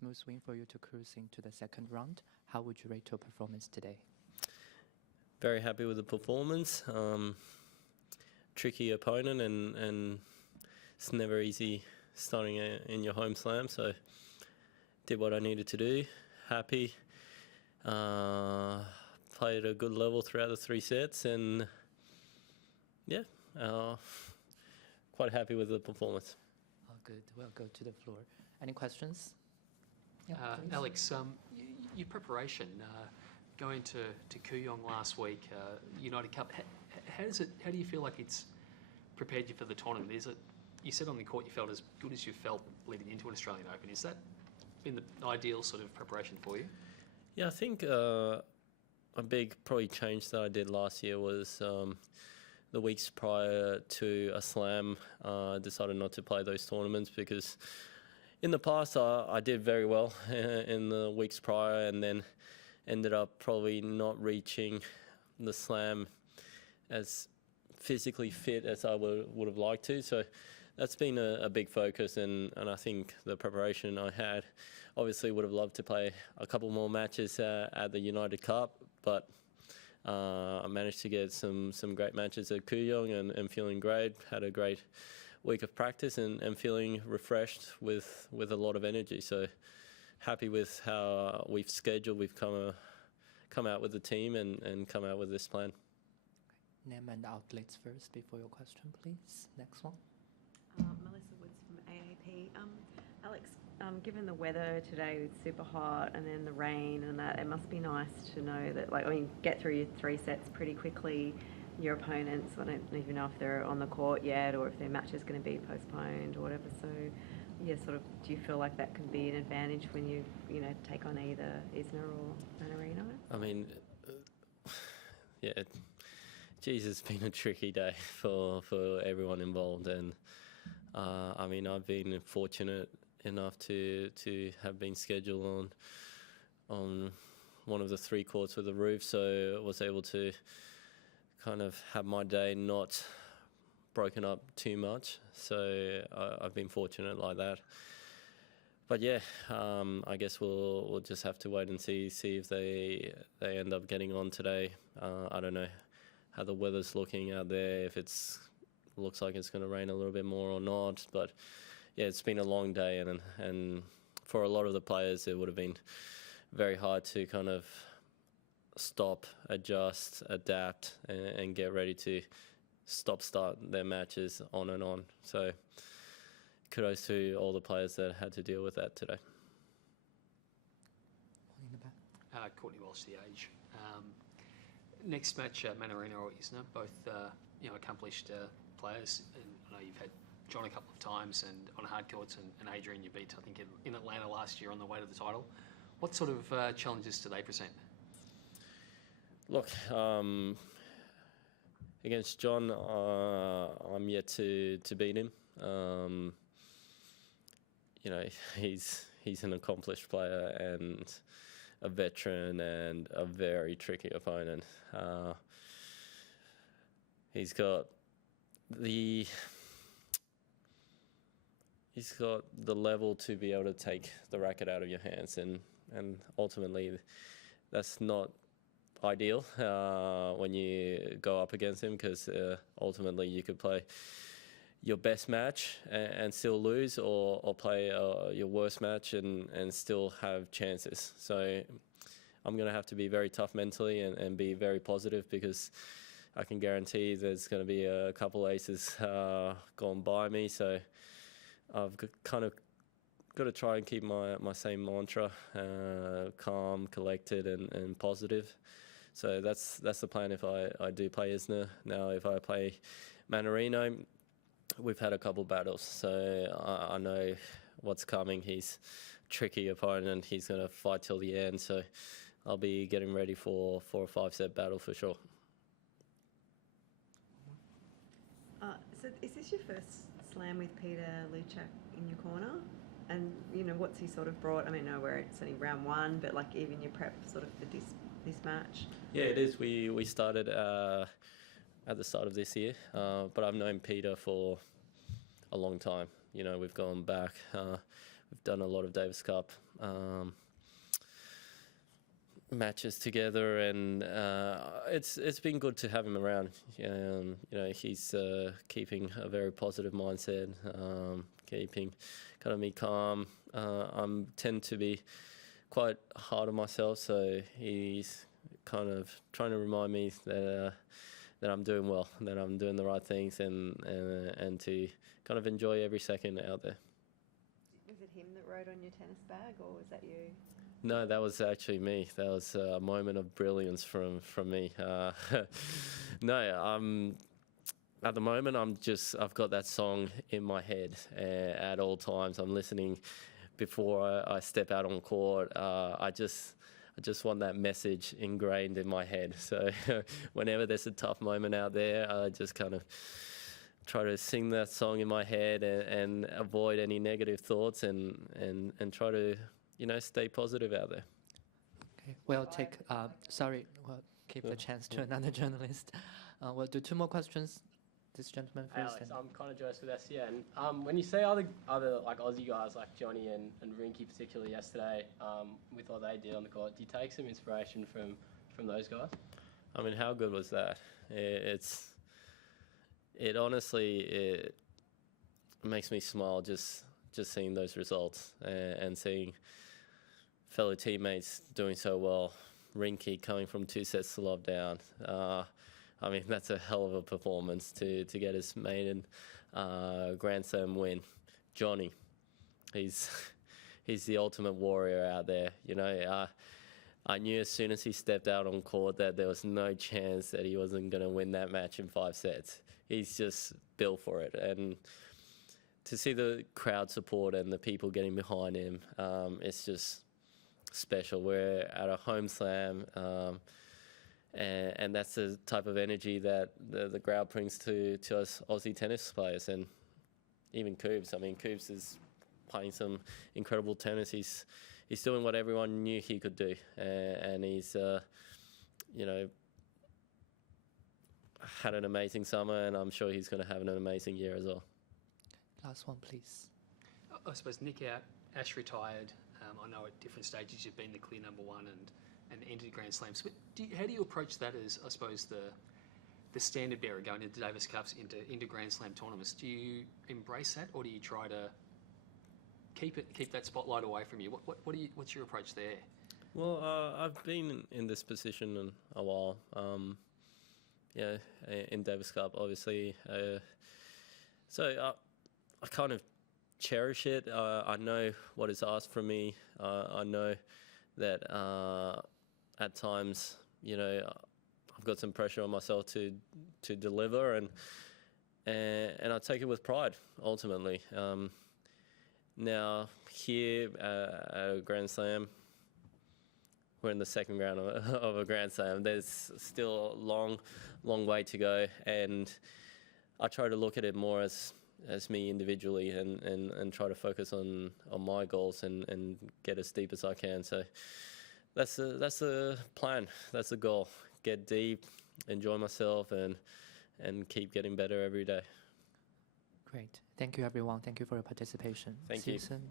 smooth win for you to cruise into the second round. How would you rate your performance today? Very happy with the performance. Tricky opponent, and it's never easy starting in your home slam. So did what I needed to do. Happy. Played a good level throughout the 3 sets, and yeah, quite happy with the performance. Oh, good. We'll go to the floor. Any questions? Yeah, Alex, your preparation going to Kooyong last week, United Cup. How do you feel like it's prepared you for the tournament? Is it? You said on the court you felt as good as you felt leading into an Australian Open. Is that been the ideal sort of preparation for you? Yeah, I think a big probably change that I did last year was the weeks prior to a slam, decided not to play those tournaments because in the past I did very well in the weeks prior, and then ended up probably not reaching the slam as physically fit as I would have liked to. So that's been a big focus, and I think the preparation I had, obviously would have loved to play a couple more matches at the United Cup, but I managed to get some great matches at Kooyong and feeling great. Had a great week of practice and feeling refreshed with a lot of energy. So happy with how we've scheduled. We've come out with the team and come out with this plan. Name and outlets first before your question, please. Next one. Melissa Woods from AAP. Alex, given the weather today was super hot and then the rain and that, it must be nice to know that, get through your 3 sets pretty quickly. Your opponents, I don't even know if they're on the court yet or if their match is going to be postponed or whatever. So, yeah, do you feel like that can be an advantage when you take on either Isner or Marino? I mean, yeah, it's been a tricky day for everyone involved, and I mean, I've been fortunate enough to have been scheduled on one of the 3 courts with a roof, so I was able to kind of have my day not broken up too much. So I've been fortunate like that. But yeah, I guess we'll just have to wait and see if they end up getting on today. I don't know how the weather's looking out there, if looks like it's going to rain a little bit more or not. But yeah, it's been a long day, and for a lot of the players, it would have been very hard to kind of stop, adjust, adapt, and get ready to start their matches on and on. So kudos to all the players that had to deal with that today. In the back. Courtney Walsh, The Age. Next match, Minaur or Isner, both accomplished players. And I know you've had John a couple of times and on hard courts, and Adrian you beat, I think, in Atlanta last year on the way to the title. What sort of challenges do they present? Look, against John, I'm yet to beat him. He's an accomplished player and a veteran and a very tricky opponent. He's got the level to be able to take the racket out of your hands, and ultimately that's not ideal when you go up against him, because ultimately you could play your best match and still lose, or play your worst match and still have chances. So I'm going to have to be very tough mentally and be very positive, because I can guarantee there's going to be a couple aces gone by me. So I've kind of got to try and keep my same mantra, calm, collected, and positive. So that's the plan if I do play Isner. Now, if I play Manarino, we've had a couple battles, so I know what's coming. He's a tricky opponent. He's going to fight till the end, so I'll be getting ready for a 5-set battle for sure. So is this your first slam with Peter Luchak in your corner? And, what's he sort of brought? I mean, I know it's only round 1, but even your prep sort of for this match? Yeah, it is. We started at the start of this year, but I've known Peter for a long time. We've gone back. we've done a lot of Davis Cup matches together, and it's been good to have him around. You know, he's keeping a very positive mindset, keeping kind of me calm. I tend to be quite hard on myself, so he's kind of trying to remind me that I'm doing well, that I'm doing the right things, and to kind of enjoy every second out there. Was it him that wrote on your tennis bag, or was that you? No, that was actually me. That was a moment of brilliance from me. No, at the moment I've got that song in my head at all times. I'm listening before I step out on court. I just want that message ingrained in my head. So whenever there's a tough moment out there, I just kind of try to sing that song in my head and avoid any negative thoughts and try to, you know, stay positive out there. Okay, we'll take, we'll keep the chance to another journalist. We'll do 2 more questions. This gentleman Hey first. Alex, I'm Connor Joyce with SEN. When you say other like Aussie guys like Johnny and Rinky particularly yesterday, with what they did on the court, do you take some inspiration from those guys? I mean, how good was that? It honestly makes me smile just seeing those results and seeing fellow teammates doing so well. Rinky coming from 2 sets to love down. I mean, that's a hell of a performance to get his maiden Grand Slam win. Johnny, he's the ultimate warrior out there. You know, I knew as soon as he stepped out on court that there was no chance that he wasn't going to win that match in 5 sets. He's just built for it. And to see the crowd support and the people getting behind him, it's just special. We're at a home slam, and that's the type of energy that the crowd brings to us Aussie tennis players, and even Coops. I mean, Coops is playing some incredible tennis. He's doing what everyone knew he could do, and he's you know, had an amazing summer, and I'm sure he's going to have an amazing year as well. Last one, please. I suppose Nick out, Ash retired. I know at different stages you've been the clear number 1 and entered Grand Slams. But how do you approach that as, I suppose, the standard bearer going into Davis Cups, into Grand Slam tournaments? Do you embrace that, or do you try to keep that spotlight away from you? What's your approach there? Well, I've been in this position a while. Yeah, in Davis Cup, obviously. So I kind of cherish it. I know what is asked from me. I know that at times, you know, I've got some pressure on myself to deliver, and I take it with pride, ultimately. Now, here at a Grand Slam, we're in the second round of a Grand Slam. There's still a long way to go, and I try to look at it more as me individually and try to focus on my goals and get as deep as I can. So that's the plan. That's the goal. Get deep, enjoy myself, and keep getting better every day. Great. Thank you, everyone. Thank you for your participation. Thank See you. you soon.